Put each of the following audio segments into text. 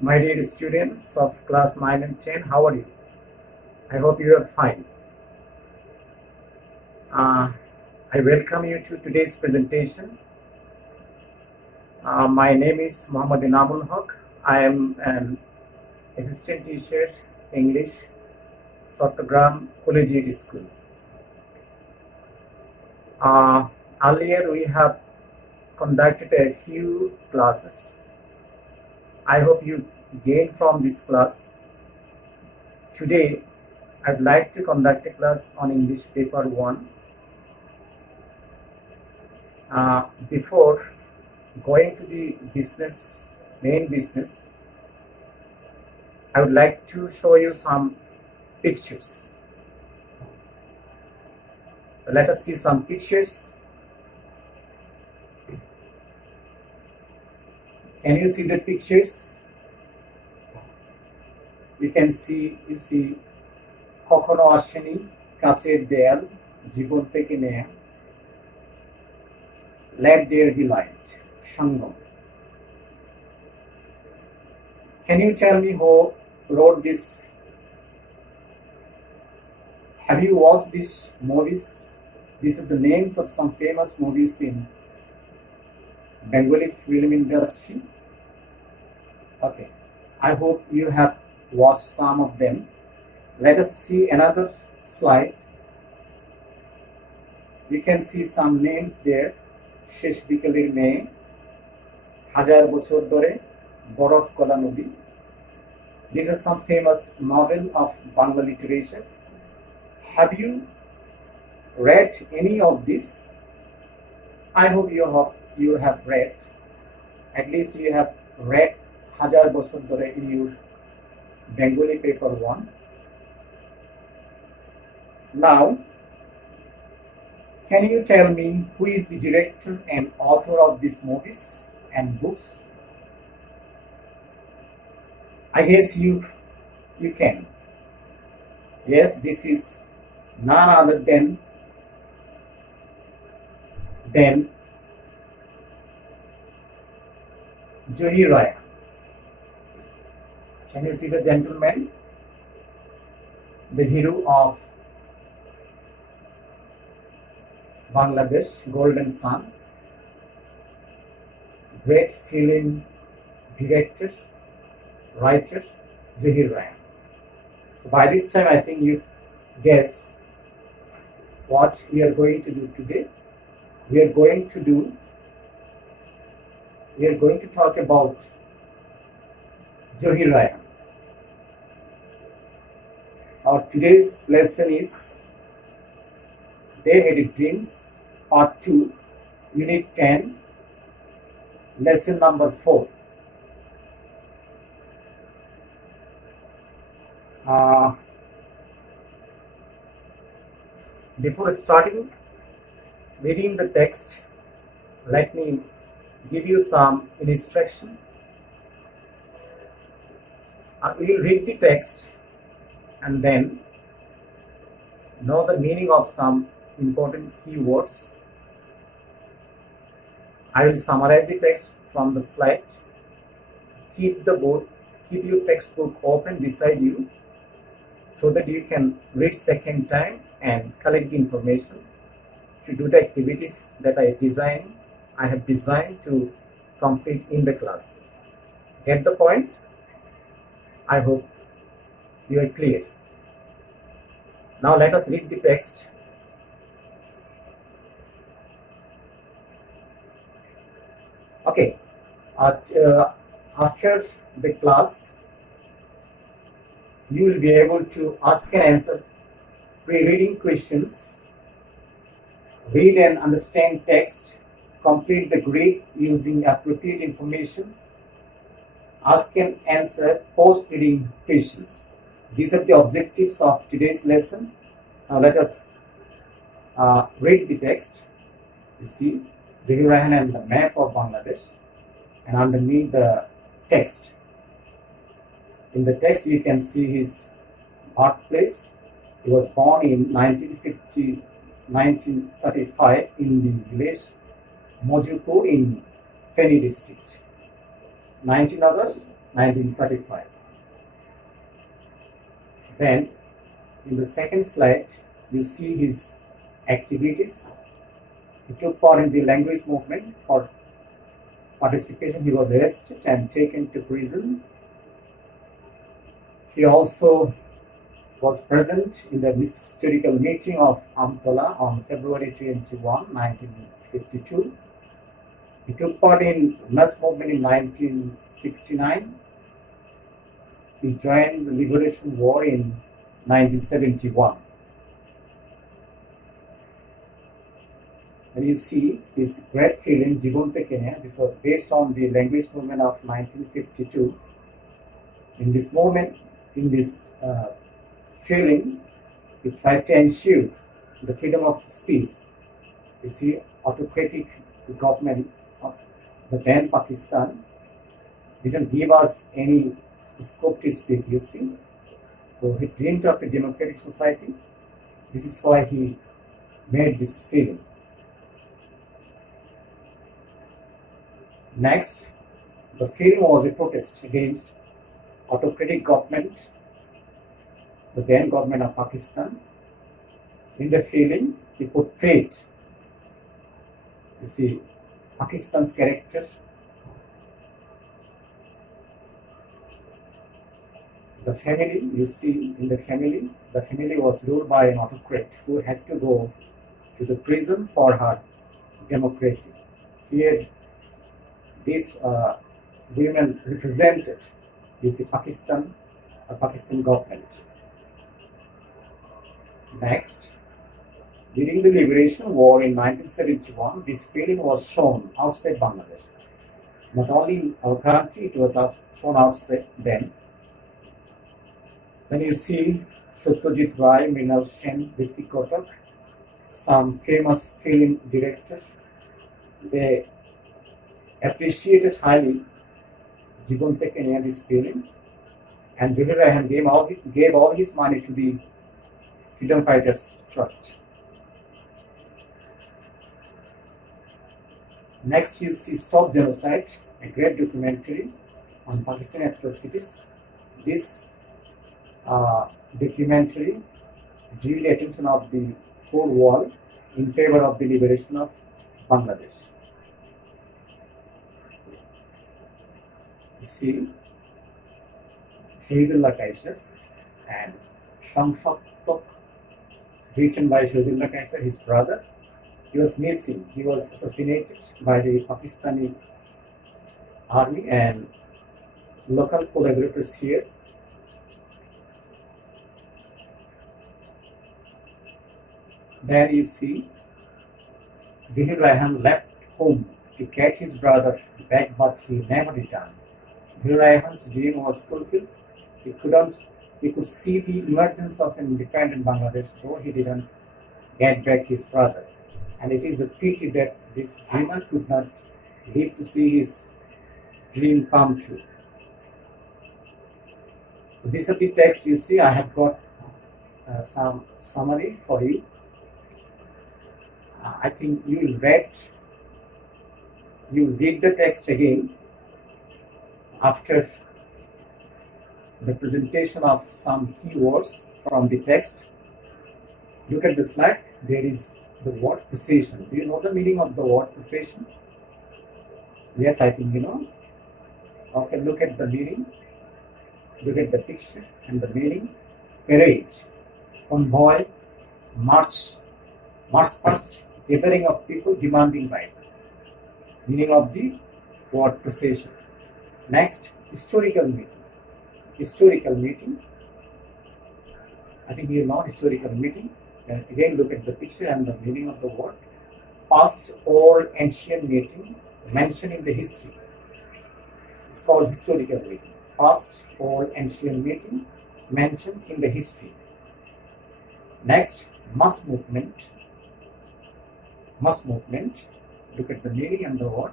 My dear students of class 9 and 10, how are you? I hope you are fine. I welcome you to today's presentation. My name is Mohammed Enamul Hoq. I am an assistant teacher, English, Chattogram Collegiate School. Earlier we have conducted a few classes. I hope you gain from this class. Today, I'd like to conduct a class on English paper 1. Before going to the main business, I would like to show you some pictures. Let us see some pictures. Can you see the pictures? You see কখনো আসেনি কাচের দেয়াল জীবন থেকে নেয়া Let there be light Sangam Can you tell me who wrote this? Have you watched these movies? These are the names of some famous movies in Bengali film industry. Okay, I hope you have watched some of them. Let us see another slide. You can see some names there. শেষ বিকেলের মেয়ে, হাজার বছর ধরে, বরফ গলা নদী. These are some famous novel of Bangla literature. Have you read any of this? I hope you have read. At least you have read হাজার বছর ধরে in your Bengali paper 1. Now, can you tell me who is the director and author of these movies and books? I guess you can. Yes, this is none other than Johi Raya. Can you see the gentleman? The hero of Bangladesh, Golden Sun, great film director, writer, Johi Raya. By this time, I think you guess what we are going to do today. We are going to talk about Johi Raya. Our today's lesson is They Had Dreams, Part 2, Unit 10, Lesson number 4. Before starting reading the text, let me give you some instruction. We will read the text and then know the meaning of some important keywords. I will summarize the text from the slide. Keep your textbook open beside you so that you can read second time and collect the information to do the activities that I have designed to complete in the class. Get the point? I hope you are clear. Now let us read the text. Okay, after the class, you will be able to ask and answer pre-reading questions, read and understand text, complete the grid using appropriate information, ask and answer post-reading questions. These are the objectives of today's lesson. Now let us read the text. You see Johi Raya and the map of Bangladesh, and underneath the text. In the text you can see his birthplace. He was born in 1935 in the village Mojuko in Feni district. 19 August 1935. Then in the second slide, you see his activities. He took part in the language movement. For participation, he was arrested and taken to prison. He also was present in the historical meeting of Amtola on February 21, 1952. He took part in mass movement in 1969. He joined the Liberation War in 1971. And you see his great film, Jibonte Kenya. This was based on the language movement of 1952. In this moment, in this film, he tried to ensure the freedom of speech. You see, autocratic government of the then Pakistan didn't give us any scope to speak, you see. So he dreamed of a democratic society. This is why he made this film. Next, the film was a protest against autocratic government, the then government of Pakistan. In the film, he portrayed, you see, Pakistan's character. The family, you see, in the family was ruled by an autocrat who had to go to the prison for her democracy. Here, these women represented, you see, Pakistan government. Next, during the Liberation War in 1971, this film was shown outside Bangladesh. Not only in our country, it was shown outside then. Then you see Satyajit Ray, Mrinal Sen, Ritik Kotak, some famous film directors. They appreciated highly Jibonte Kenya, this film, and Vivek Rahan gave all his money to the Freedom Fighters Trust. Next, you see Stop Genocide, a great documentary on Pakistani atrocities. This documentary drew the attention of the whole world in favor of the liberation of Bangladesh. You see, Shahidullah Kaiser and Shamsak-Tok, written by Shahidullah Kaiser, his brother. He was missing. He was assassinated by the Pakistani army and local collaborators here. Then you see Vivek Rahan left home to get his brother back, but he never returned. Vivek Rahan's dream was fulfilled. He could see the emergence of an independent Bangladesh, though he didn't get back his brother. And it is a pity that this dreamer could not live to see his dream come true. So these are the text you see. I have got some summary for you. I think you will read the text again after the presentation of some keywords from the text. Look at the slide. There is the word possession. Do you know the meaning of the word possession? Yes, I think you know. Okay, look at the meaning. Look at the picture and the meaning. Parade, convoy, march past, gathering of people demanding right. Meaning of the word possession. Next, historical meeting. Historical meeting. I think you know historical meeting. And again, look at the picture and the meaning of the word. Past or ancient meeting mentioned in the history. It's called historical meeting. Past or ancient meeting mentioned in the history. Next, mass movement. Mass movement. Look at the meaning and the word.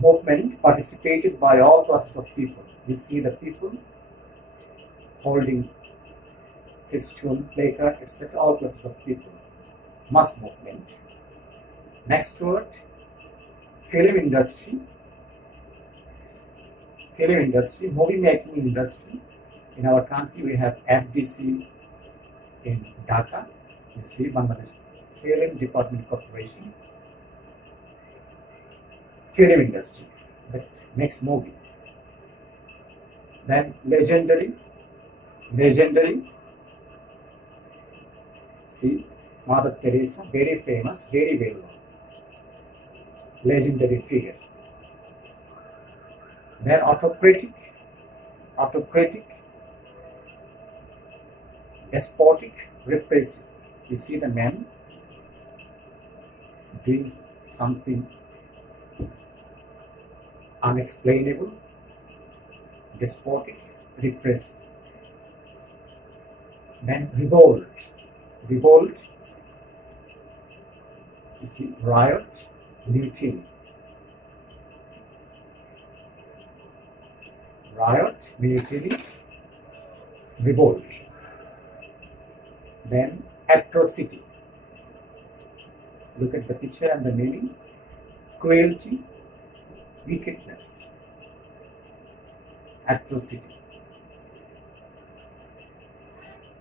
Movement participated by all classes of people. You see the people holding festoon, placard, etc. All classes of people. Mass movement. Next word, film industry. film industry, movie making industry. In our country, we have FDC in Dhaka. You see, Bangladesh Film Department Corporation. Film industry. That makes movie. Then legendary. See, Mother Teresa, very famous, very well known. Legendary figure. Then autocratic, despotic, repressive. You see the man doing something unexplainable, despotic, repressive. Then revolt, you see, riot, mutiny. Riot, mutiny, revolt. Then atrocity. Look at the picture and the meaning. Cruelty, wickedness. Atrocity.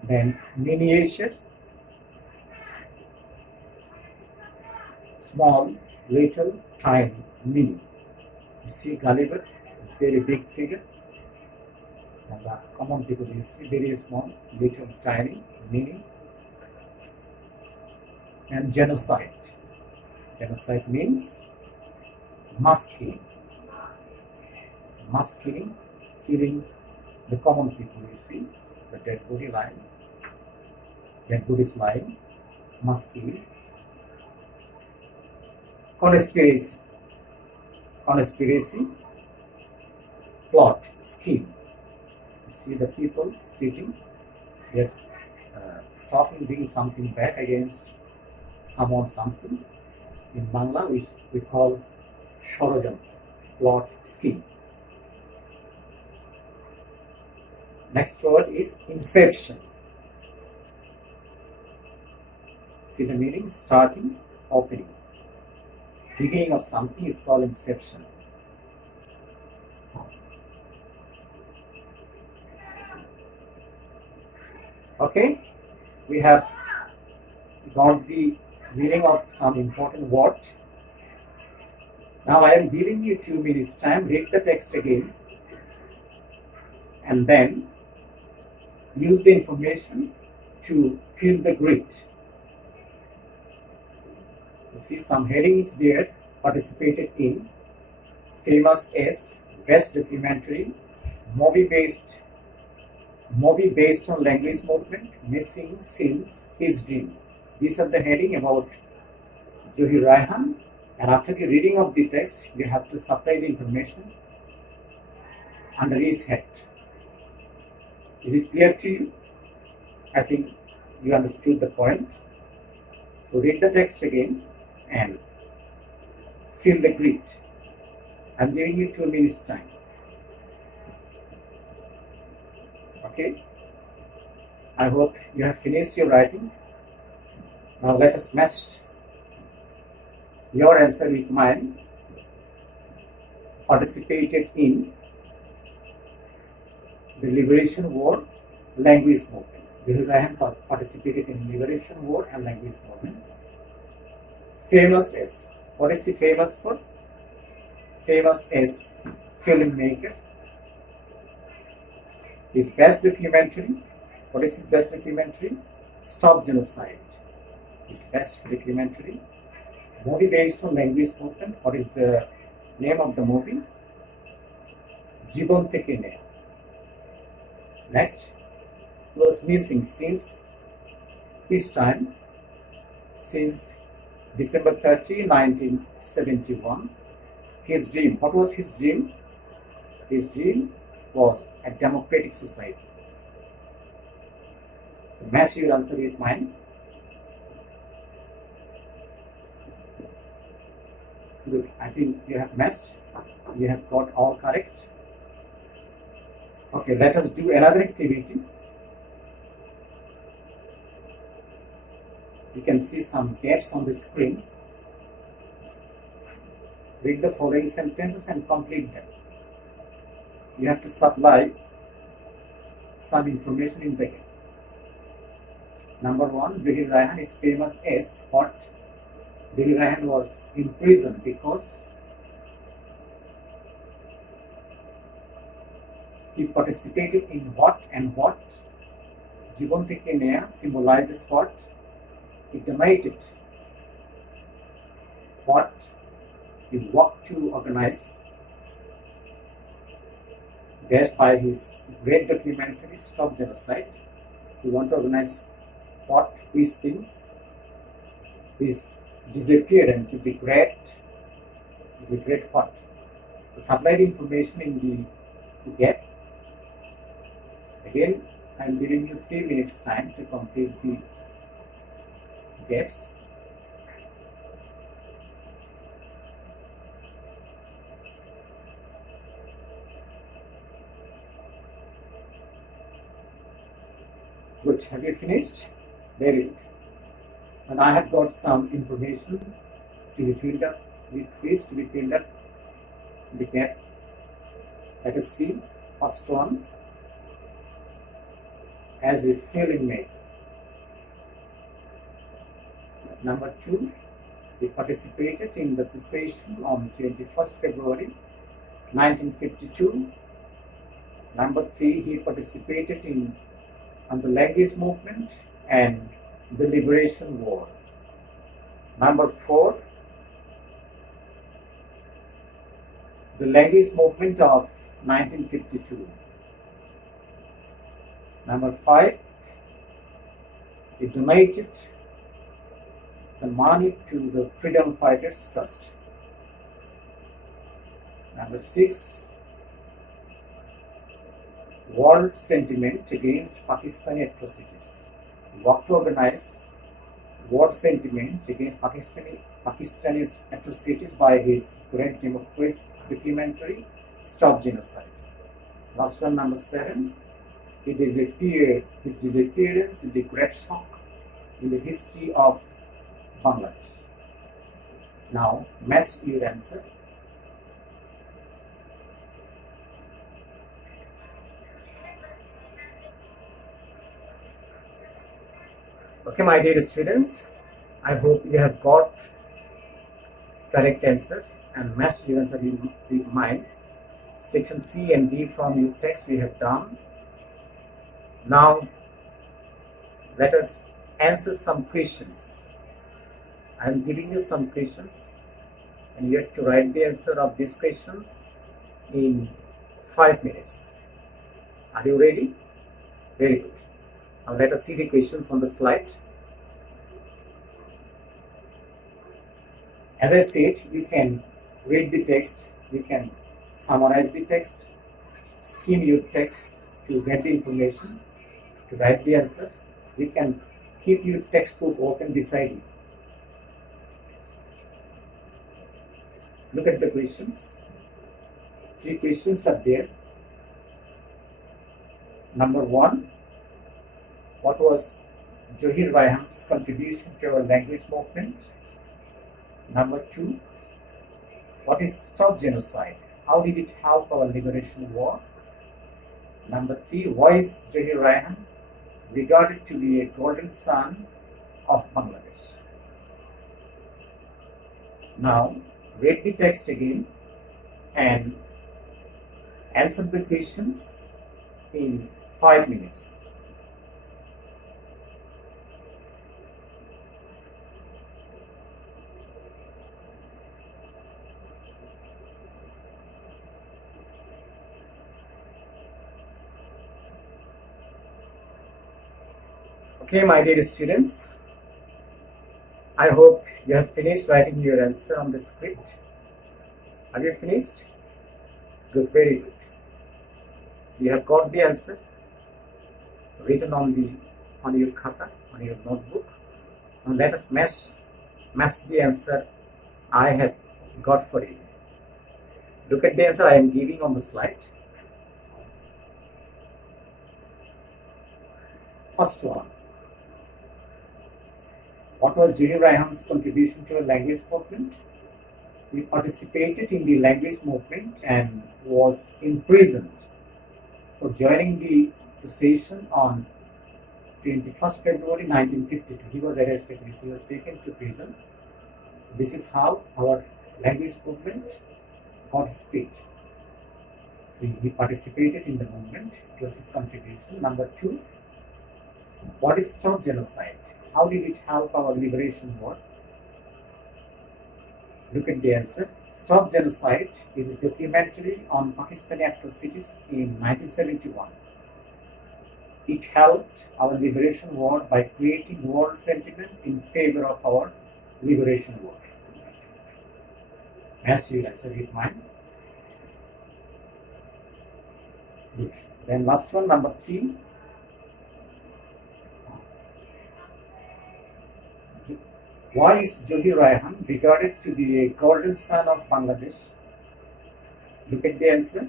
Then miniature, small, little, tiny, mini. You see Gulliver, very big figure. And the common people you see very small, little, tiny, mini. And genocide. Genocide means mass killing. Mass killing, killing the common people you see, the dead body lying. Dead bodies lying, mass killing. Conspiracy, plot, scheme. You see the people sitting, they're talking, doing something bad against someone, something. In Bangla, we call Shorojam, plot, scheme. Next word is inception. See the meaning? Starting, opening. Beginning of something is called inception. Okay, we have got the meaning of some important word. Now I am giving you 2 minutes time. Read the text again and then use the information to fill the grid. You see some headings there. Participated in, famous as, best documentary, movie based on language movement, missing scenes, his dream. These are the heading about Johir Raihan, and after the reading of the text, we have to supply the information under his head. Is it clear to you? I think you understood the point. So read the text again and fill the grid. I'm giving you 2 minutes time. Okay? I hope you have finished your writing. Now let us match your answer with mine. Participated in the Liberation War, language movement. Johir Raihan participated in Liberation War and language movement. Famous as. What is he famous for? Famous as filmmaker. His best documentary. What is his best documentary? Stop Genocide. His best documentary. Movie based on language movement. What is the name of the movie? Jibon Theke Neya. Next, he was missing since which time? Since December 30, 1971. His dream. What was his dream? His dream was a democratic society. So match your answer with mine. Good. I think you have matched. You have got all correct. Okay, let us do another activity. You can see some gaps on the screen. Read the following sentences and complete them. you have to supply some information in the gap. Number one, Zahir Raihan is famous as what? Zahir Raihan was imprisoned because he participated in what and what? Jibon Theke Neya symbolizes what? He donated what? He worked to organize, based by his great documentary Stop Genocide. He want to organize what? These things. His disappearance is a great what? To supply the information in the gap. Again, I am giving you 3 minutes time to complete the gaps. Good. Have you finished? Very good. And I have got some information to be filled up with this, to be filled up in the gap. Let us see. First one, as a filling made. Number two, he participated in the procession on 21st February 1952. Number three, he participated on the language movement and the liberation war. Number four, the language movement of 1952. Number five, he donated the money to the Freedom Fighters Trust. Number six, world sentiment against Pakistani atrocities. He worked to organize world sentiments against Pakistani atrocities by his great democracy documentary Stop Genocide. Last one, number seven, he disappeared. His disappearance is a great shock in the history of Bangladesh. Now, match your answer. Okay, my dear students, I hope you have got correct answer and matched your answer in mind. Section C and D from your text we have done. Now, let us answer some questions. I am giving you some questions and you have to write the answer of these questions in 5 minutes. Are you ready? Very good. Now let us see the questions on the slide. As I said, you can read the text, you can summarize the text, skim your text to get the information, to write the answer. You can keep your textbook open beside you. Look at the questions. 3 questions are there. Number 1, what was Zahir Raihan's contribution to our language movement? Number 2, what is Stop Genocide? How did it help our liberation war? Number 3, why is Zahir Raihan regarded to be a golden son of Bangladesh? Now, read the text again and answer the questions in 5 minutes. Okay, my dear students, I hope you have finished writing your answer on the script. Have you finished? Good, very good. So you have got the answer written on your khata, on your notebook. Now let us match the answer I have got for you. Look at the answer I am giving on the slide. First one. What was Zahir Raihan's contribution to a language movement? He participated in the language movement and was imprisoned for joining the session on 21st February 1952. He was arrested. He was taken to prison. This is how our language movement got speed. So he participated in the movement. It was his contribution. Number 2, what is stop genocide? How did it help our liberation war? Look at the answer. Stop Genocide is a documentary on Pakistani atrocities in 1971. It helped our liberation war by creating world sentiment in favor of our liberation war. As you answer with mine. Good. Then last one, number 3. Why is Johi Raihan regarded to be a golden son of Bangladesh? Look at the answer.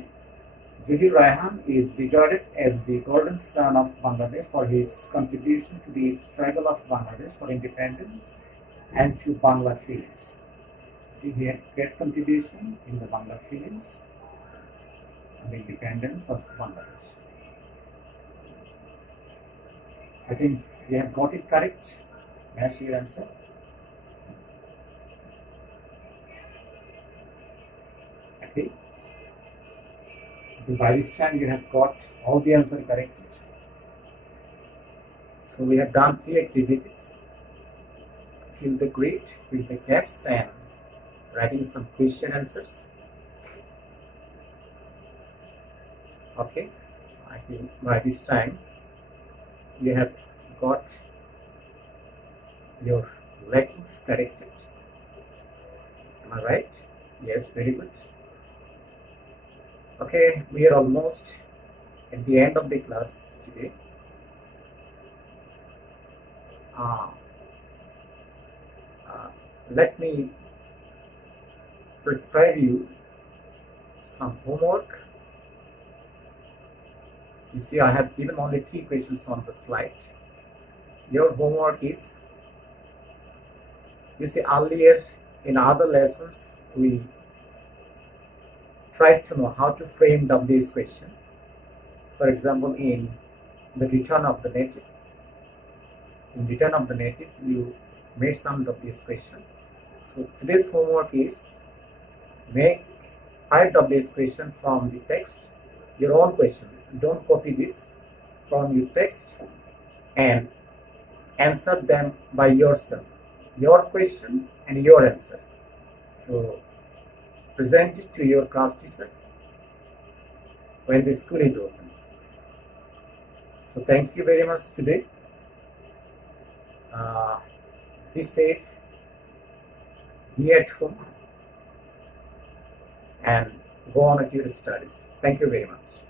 Johi Raihan is regarded as the golden son of Bangladesh for his contribution to the struggle of Bangladesh for independence and to Bangla films. See, he had great contribution in the Bangla films and the independence of Bangladesh. I think we have got it correct. May I see your answer? Okay. By this time you have got all the answers corrected. So we have done 3 activities. Fill the grid, fill the gaps, and writing some question answers. Okay. I think by this time you have got your lackings corrected. Am I right? Yes, very good. Okay, we are almost at the end of the class today. Let me prescribe you some homework. You see, I have given only 3 questions on the slide. Your homework is, you see, earlier in other lessons we tried to know how to frame WS question. For example, in the return of the native. In return of the native, you made some WS question. So today's homework is make 5 WS question from the text, your own question. Don't copy this from your text and answer them by yourself. Your question and your answer. So present it to your class teacher when the school is open. So thank you very much today. Be safe, be at home, and go on with your studies. Thank you very much.